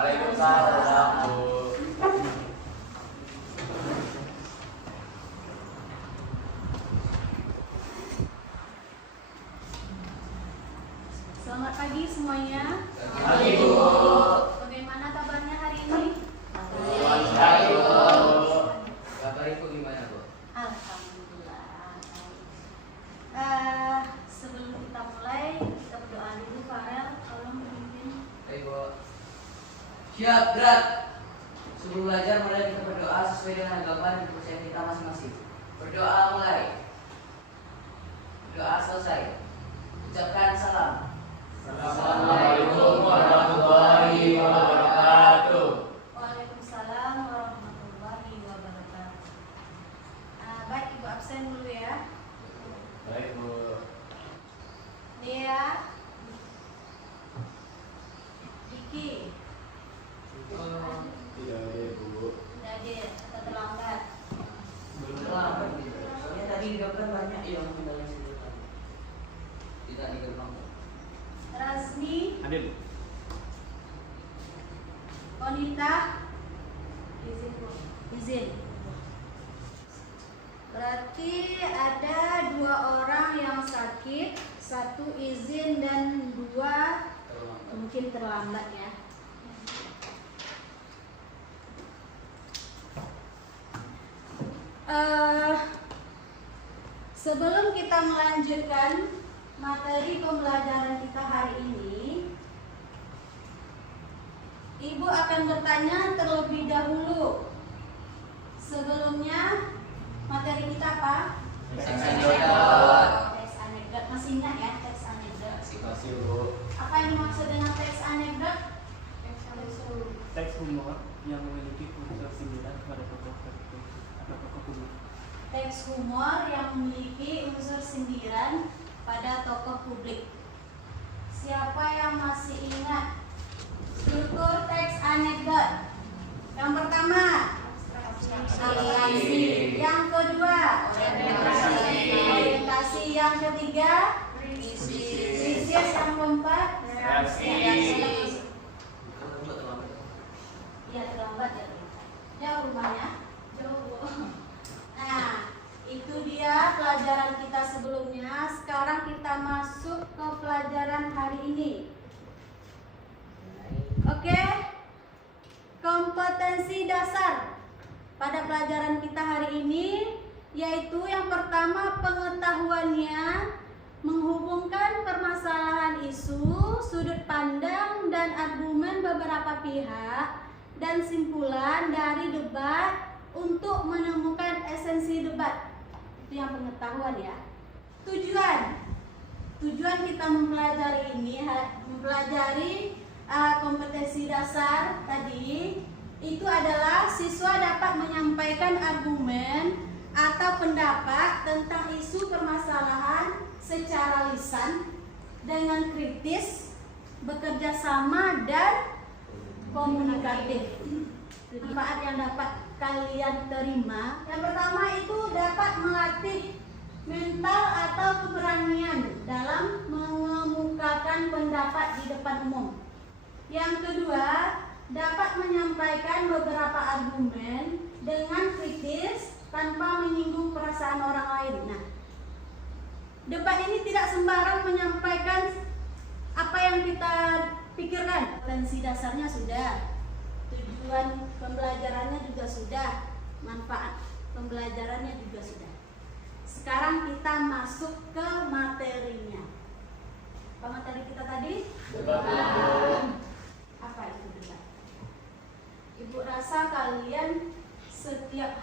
Waalaikumsalam, Bu. Selamat pagi semuanya. Selamat pagi, Bu. Bagaimana kabarnya hari ini? Selamat sekali, Bu. Kabar Ibu gimana, Bu? Alhamdulillah. Sebelum kita mulai, kita berdoa dulu. Farel, tolong pimpin. Baik, Bu. Siap, gerak. Sebelum belajar, mari kita berdoa sesuai dengan agama dan kepercayaan kita masing-masing. Berdoa mulai. Doa selesai. Ucapkan salam. Assalamualaikum warahmatullahi wabarakatuh. Waalaikumsalam warahmatullahi wabarakatuh. Baik, Ibu absen dulu ya. Baik, Bu. Dia, Diki, Tidak ada, Bu. Nadir, atau terlambat. Belum terlambat gitu. Soalnya tadi dokter banyak yang tinggal di situ tadi. Tidak di gerbang. Rasmi, Adil. Konita, izin Bu. Izin. Berarti ada 2 orang yang sakit, 1 izin dan 2 mungkin terlambat ya. Sebelum kita melanjutkan materi pembelajaran kita hari ini, Ibu akan bertanya terlebih dahulu. Sebelumnya materi kita apa? Teks anekdot. Teks anekdot. Masih ingat ya teks anekdot? Masih, Bu. Apa yang dimaksud dengan teks anekdot? Teks humor yang memiliki unsur sindiran pada tokoh tertentu atau tokoh publik. Teks humor yang memiliki unsur sindiran pada tokoh publik. Siapa yang masih ingat struktur teks anekdot? Yang pertama, abstraksi. Yang kedua, orientasi. Yang ketiga, krisis. Yang keempat, Reaksi. Iya, terlambat ya. Jauh rumahnya? Jauh. Nah, itu dia pelajaran kita sebelumnya. Sekarang kita masuk ke pelajaran hari ini. Oke. Kompetensi dasar pada pelajaran kita hari ini yaitu yang pertama, pengetahuannya menghubungkan permasalahan isu, sudut pandang dan argumen beberapa pihak dan simpulan dari debat untuk menemukan esensi debat. Itu yang pengetahuan ya. Tujuan kita mempelajari ini, mempelajari kompetensi dasar tadi, itu adalah siswa dapat menyampaikan argumen atau pendapat tentang isu permasalahan secara lisan dengan kritis, bekerja sama dan komunikatif. Manfaat yang dapat kalian terima, yang pertama itu dapat melatih mental atau keberanian dalam mengemukakan pendapat di depan umum. Yang kedua, dapat menyampaikan beberapa argumen dengan kritis tanpa menyinggung perasaan orang lain. Nah, debat ini tidak sembarang menyampaikan apa yang kita pikirkan. Potensi dasarnya sudah, tujuan pembelajarannya juga sudah, manfaat pembelajarannya juga sudah. Sekarang kita masuk ke materinya. Apa materi kita tadi? Debat. Apa itu debat? Ibu rasa kalian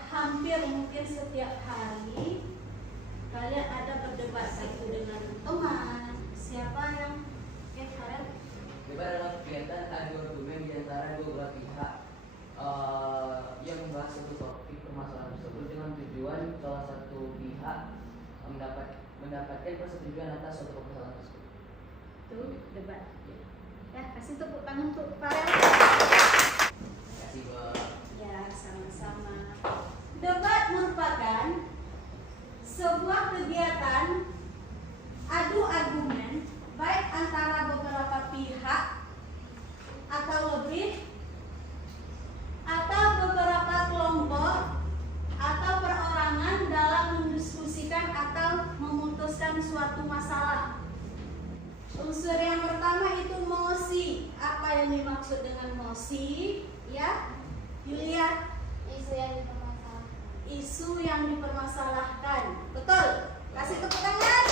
hampir mungkin setiap hari kalian ada berdebat itu dengan teman. Siapa yang Farel? Debat adalah kegiatan adu argumen di antara dua belah pihak yang membahas satu topik permasalahan tersebut dengan tujuan salah satu pihak mendapatkan persetujuan atas suatu permasalahan tersebut. Itu debat. Ya, kasih tepuk tangan untuk Farel. Terima kasih, Bu. Ya, sama-sama. Debat merupakan sebuah kegiatan adu argumen baik antara beberapa pihak atau lebih dimaksud dengan mosi? Ya, Yulia. Isu yang dipermasalahkan. Betul. Kasih tepuk tangan.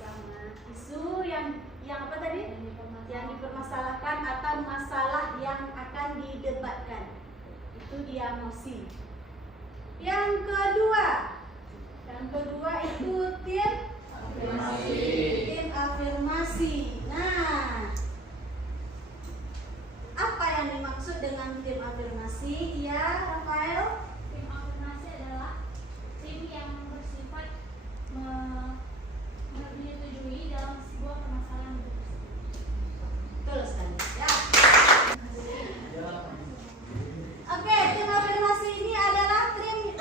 Sama-sama. Isu yang apa tadi? Yang dipermasalahkan atau masalah yang akan didebatkan. Itu dia mosi. Yang kedua itu tim afirmasi. Nah, apa yang dimaksud dengan tim afirmasi? Ya, Rafael? Tim afirmasi adalah tim yang bersifat menyetujui dalam sebuah permasalahan. Betul sekali. Ya. Oke, tim afirmasi ini adalah tim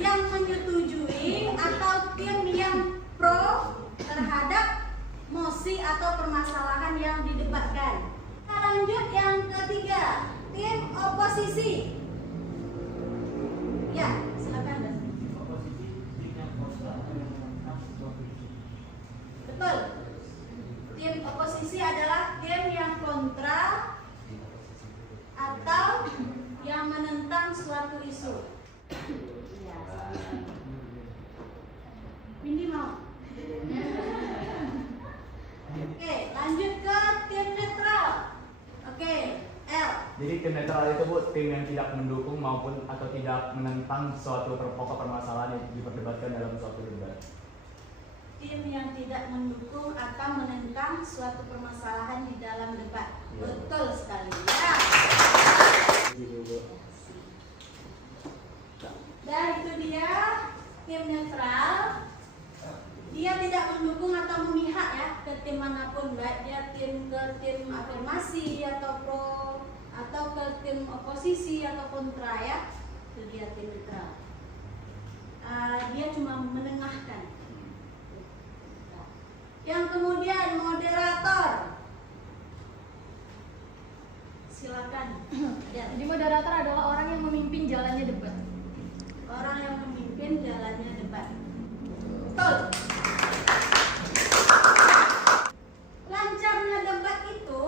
yang menyetujui atau tim yang pro terhadap mosi atau permasalahan yang didebatkan. Kita lanjut yang ketiga, tim oposisi. Ya, silakan. Oposisi tim yang kontra yang menentang suatu isu. Betul. Tim oposisi adalah tim yang kontra atau yang menentang suatu isu. Ya, sama-sama. Windy mau? Oke, lanjut ke tim netral. Oke, L. Jadi tim netral itu Bu, tim yang tidak mendukung maupun atau tidak menentang suatu pokok permasalahan yang diperdebatkan dalam suatu debat. Tim yang tidak mendukung atau menentang suatu permasalahan di dalam debat. Ya. Betul sekali. Ya. Dan itu dia tim netral. Dia tidak mendukung atau memihak ya ke tim manapun, baik dia ke tim afirmasi atau pro atau ke tim oposisi atau kontra ya. Itu dia tim netral. Dia cuma menengahkan. Yang kemudian moderator. Silakan. Ya. Jadi moderator adalah orang yang memimpin jalannya debat. Orang yang memimpin jalannya debat. Betul. Lancarnya debat itu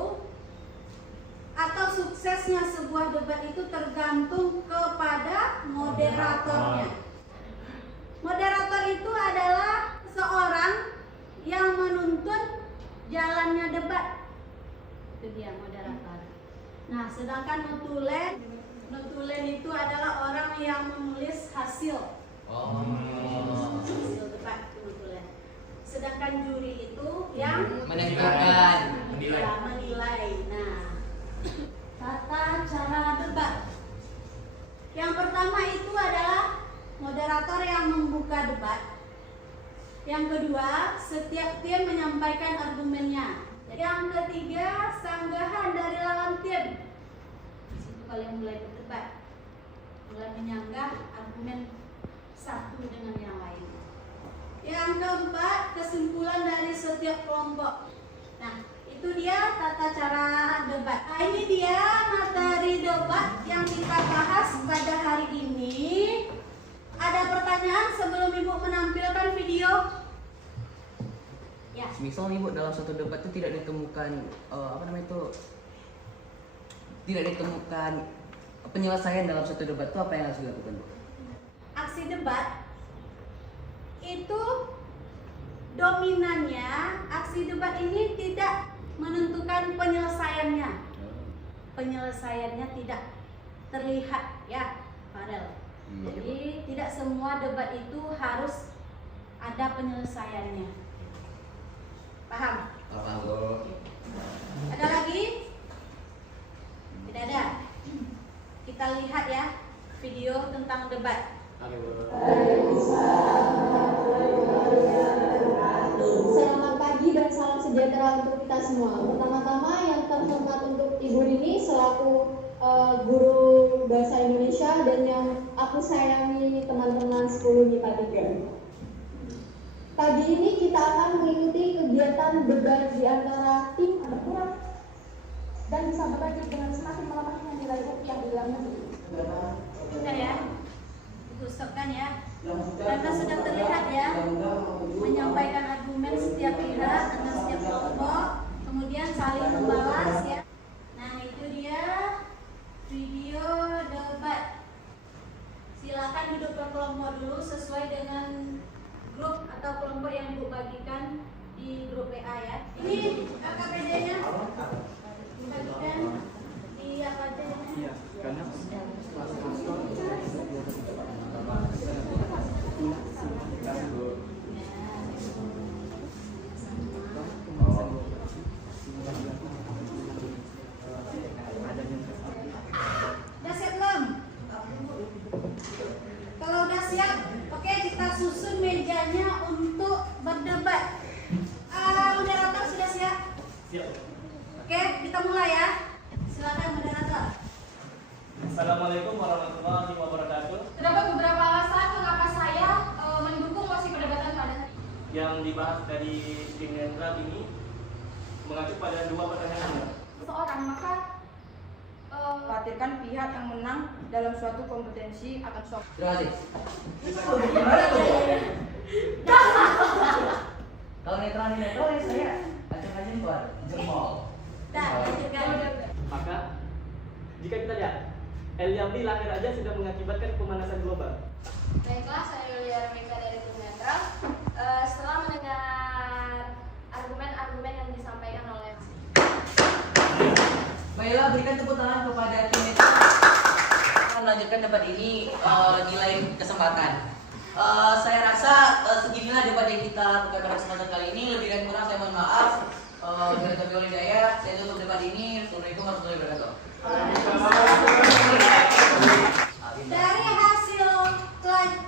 atau suksesnya sebuah debat itu tergantung kepada moderatornya. Moderator itu adalah seorang yang menuntun jalannya debat. Itu dia moderator. Nah, sedangkan notulen itu adalah orang yang menulis hasil. Hasil debat itu notulen. Sedangkan juri itu yang menentukan, menilai. Nah, tata cara debat. Yang pertama itu adalah moderator yang membuka debat. Yang kedua, setiap tim menyampaikan argumennya. Yang ketiga, sanggahan dari lawan tim. Di situ kalian mulai berdebat, mulai menyanggah argumen satu dengan yang lain. Yang keempat, kesimpulan dari setiap kelompok. Nah, itu dia tata cara debat. Nah, ini dia materi debat yang kita bahas pada hari ini. Ada pertanyaan sebelum Ibu menampilkan video? Ya. Misal nih Bu, dalam suatu debat itu tidak ditemukan tidak ditemukan penyelesaian dalam suatu debat itu apa yang harus dilakukan Bu? Aksi debat itu dominannya, aksi debat ini tidak menentukan penyelesaiannya. Penyelesaiannya tidak terlihat ya, Farel. Jadi tidak semua debat itu harus ada penyelesaiannya. Paham? Paham Bu. Ada lagi? Tidak ada. Kita lihat ya video tentang debat. Selamat pagi dan salam sejahtera untuk kita semua. Pertama-tama yang terhormat untuk Ibu Rini selaku guru bahasa Indonesia dan yang aku sayangi teman-teman 10 MIPA 3. Pagi ini kita akan mengikuti kegiatan debat di antara tim berkurang dan bisa berbagi dengan semakin melemahnya nilai UP yang hilangnya. Sudah ya, digusokkan ya. Karena sudah terlihat ya, menyampaikan argumen setiap pihak dengan setiap kelompok. Kemudian WA ya. Ini KPD-nya. Bagikan di apa aja ya? Iya, karena Udah siap belum? Kalau udah siap, oke kita susun mejanya untuk berdebat. Moderator sudah siap? siap. Oke, kita mulai ya. Silakan moderator. Assalamualaikum warahmatullahi wabarakatuh. Terdapat beberapa alasan mengapa saya mendukung mosi perdebatan pada hari ini. Yang dibahas dari tim netral ini mengacu pada dua pertanyaan. Seseorang maka khawatirkan pihak yang menang dalam suatu kompetensi akan suatu. Terima kasih. Kalau netral ya saya acung-acung buat jempol. Dah, lanjutkan. Maka jika kita lihat El Yambi lahir aja sudah mengakibatkan pemanasan global. Baiklah, saya Yulia Remeka dari tim netral. Setelah mendengar argumen-argumen yang disampaikan oleh Baiklah, berikan tepuk tangan kepada tim netral. Kita melanjutkan debat ini di lain kesempatan. Saya rasa seginilah debat yang kita lakukan pada kesempatan kali ini. Lebih dan kurang saya mohon maaf. Dari Tobi Olidaya, saya tutup debat ini. Assalamualaikum warahmatullahi wabarakatuh. Dari hasil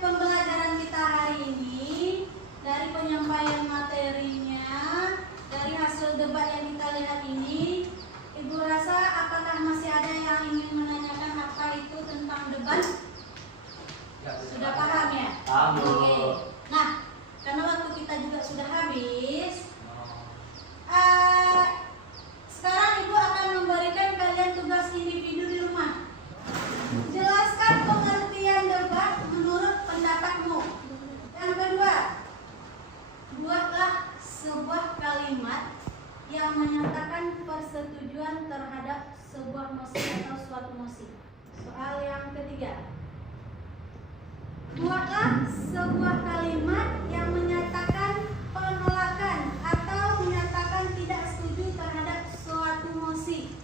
pembelajaran kita hari ini, dari penyampaian materinya, dari hasil debat yang kita lihat ini, Ibu rasa apakah masih ada yang ingin menanyakan apa itu tentang debat? Sudah paham ya? Paham, Bu. Oke. Nah, karena waktu kita juga sudah habis, sekarang Ibu akan memberikan kalian tugas individu di rumah. Jelaskan pengertian debat menurut pendapatmu. Yang kedua, buatlah sebuah kalimat yang menyatakan persetujuan terhadap sebuah mosi atau suatu mosi. Soal yang ketiga, buatlah sebuah kalimat yang menyatakan penolakan atau menyatakan tidak setuju terhadap suatu mosi.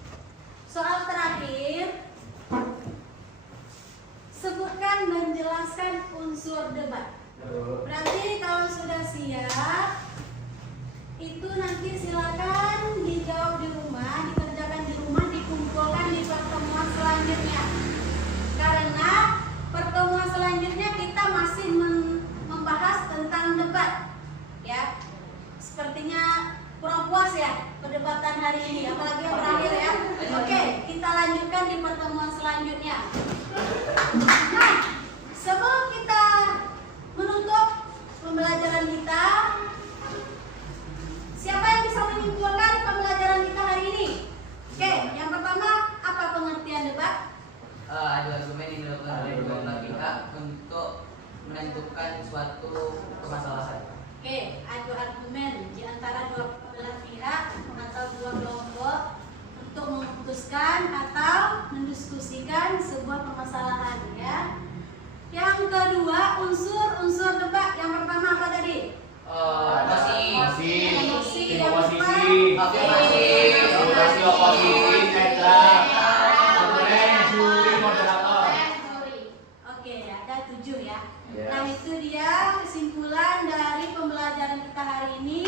Soal terakhir, sebutkan dan jelaskan unsur debat. Berarti kalau sudah siap, itu nanti silakan dijawab di rumah, dikerjakan di rumah, dikumpulkan di pertemuan selanjutnya. Karena pertemuan selanjutnya kita masih membahas tentang debat, ya. Sepertinya kurang puas ya perdebatan hari ini, apalagi yang terakhir ya. Oke, kita lanjutkan di pertemuan selanjutnya. Nah, sebelum kita menutup pembelajaran kita, siapa yang bisa menyimpulkan pembelajaran kita hari ini? Oke, yang pertama, apa pengertian debat? Adu argumen yang dilakukan oleh dua belah pihak untuk menentukan suatu permasalahan. Oke, adu argumen di antara dua belah pihak atau dua kelompok untuk memutuskan atau mendiskusikan sebuah permasalahan, ya. Yang kedua, unsur debat. Yang pertama apa tadi? Oposisi. Yang Oposisi. Oposisi. Oposisi netral. Kemudian juri moderator. Oke, ada 7 ya. Yes. Nah, itu dia kesimpulan dari pembelajaran kita hari ini.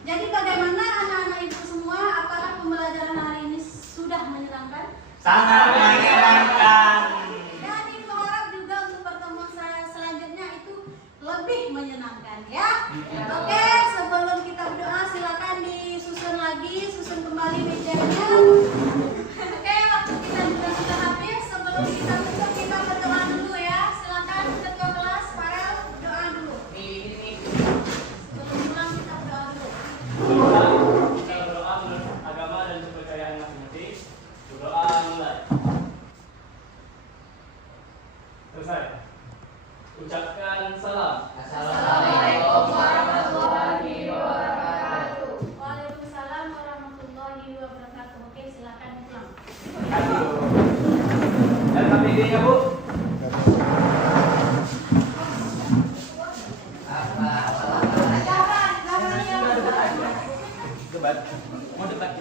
Jadi bagaimana anak-anak ibu semua? Apakah pembelajaran hari ini sudah menyenangkan? Sangat menyenangkan. Dan ibu harap juga untuk pertemuan selanjutnya itu lebih menyenangkan ya. Oke, sebelum kita berdoa silakan disusun lagi, susun kembali mejanya. Oke, waktu kita juga sudah habis. Sebelum kita tutup kita berdoa dulu ya. Silakan ketua kelas Farel doa dulu. Sebelum pulang kita berdoa dulu. Kita berdoa menurut agama dan kepercayaan masing-masing. Berdoa mulai. Selesai. Ucapkan salam. Assalamualaikum warahmatullahi wabarakatuh. Waalaikumsalam warahmatullahi wabarakatuh. Oke, silakan pulang. Dan KPD-nya, Bu. Jangan ya. debat. Mau debat